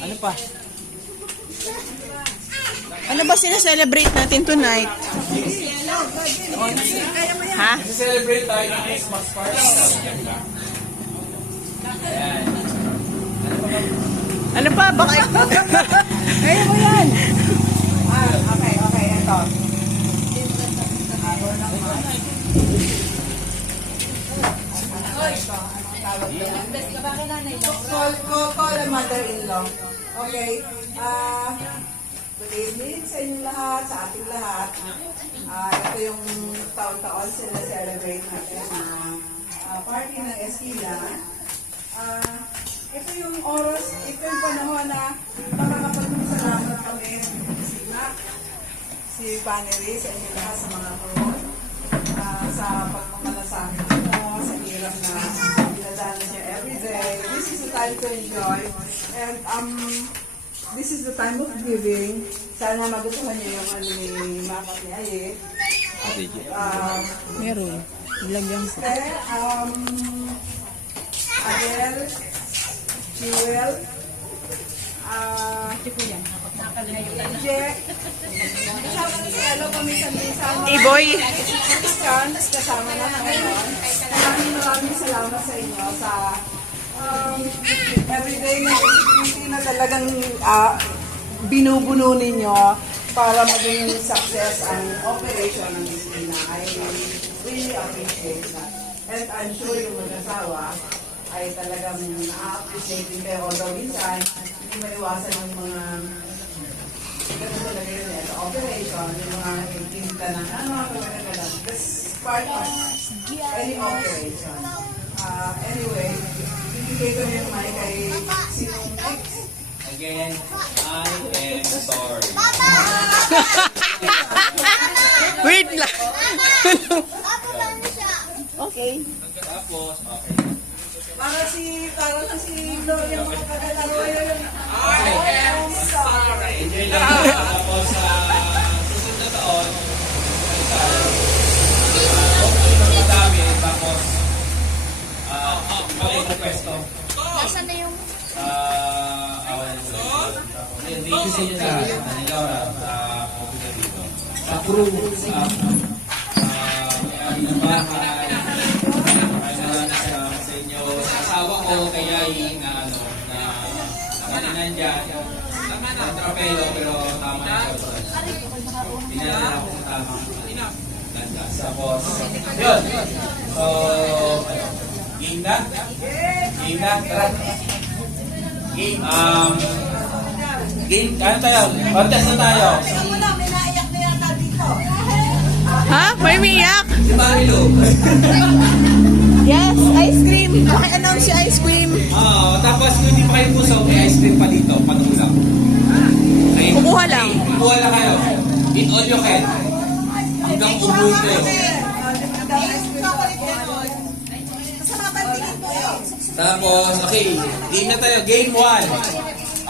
Ano pa? Ano ba sina-celebrate natin tonight? Ha? Celebrate tayo ng Christmas party. Ano pa? Baka... Ayun mo yan. Okay, ito. Call a mother-in-law. Okay. Good evening sa inyong lahat, sa ating lahat. Ito yung taon-taon sila-celebrate natin party ng Esquila. Ito yung oras, ito yung panahon na makakapagpasalamat kami si Mac, si Panery, sa inyong lahat sa mga crew, sa pagmamalasahin mo, sa hirap na dinadanas niya everyday. This is the time to enjoy. And this is the time of giving. Sana magustuhan niyo yung ano ni Mama ni Aye. Meron. Ilagyan ko. Adele, Jewel, kasama na si Elo paminsan-minsan. Iboy. Chance, kasama na ngayon. Maraming salamat sa inyo sa everyday na activity na talagang binubuno ninyo para maging success ang operation ng Esquila. I really appreciate that. And I'm sure yung mag-asawa ay talagang na-appreciate din kayo. Although minsan, hindi maiwasan ng mga ganun talaga yun sa operation, yung mga tinta ng talagang. That's part of any operation. Anyway, bibigay ko yung mic kay sinong next. Again, I am sorry. Wait lang. Okay. Tapos, okay. Para lang si Lo, yung mga kagalaro yun. I am sorry. Enjoy lang. Tapos, susunod na taon, okay ng madami. Tapos, maling requesto. Nasaan na yung... Awan mo. Hindi kasi yun na, Laura, okay na dito. Sa crew, aming bahay, sa inyo, sa asawa ko, kaya na nandiyan, ang trapelo, pero tama na ito. Dinala ako sa tamang landas. Tapos, yun. So, game na? Game na? Tara. Game, game, ano tayo? Contest na tayo. Ha? May umiyak? Si Marilu. Yes, ice cream. Paki-announce yung ice cream. Oo, tapos kung hindi pa kayo puso, may ice cream pa dito, panulang. Okay? Kumuha lang. Kumuha lang kayo. In all you can. Hanggang ubuhin kayo. Tapos, okay, game na tayo. Game 1.